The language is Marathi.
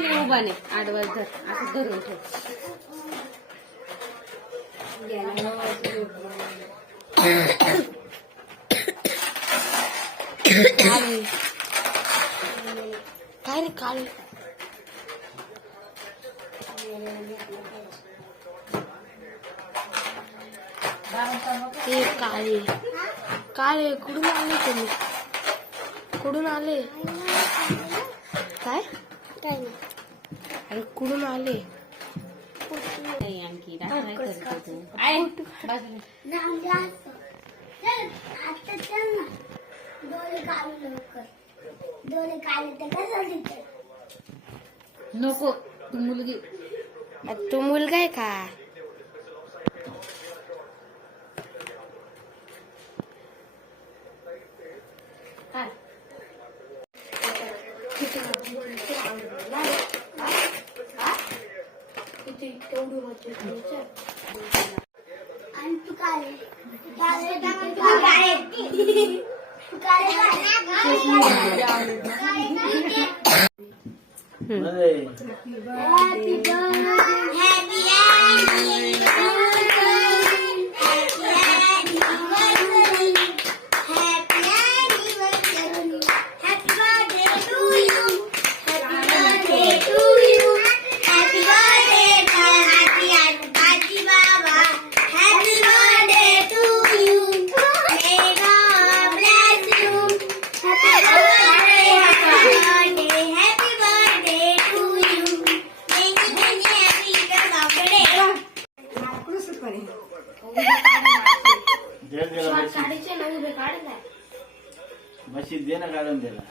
उभा नाही आडवाच धर असं धरून ठेव. काय रे काळे ते काळे काळे कुठून आले तुम्ही कुठून आले काय काय अरे कुठून आले आणखी काय करतो तू आहे बाजूला नको तू मुलगी तू मुलगा आहे का मशीद दे ना काढून दिला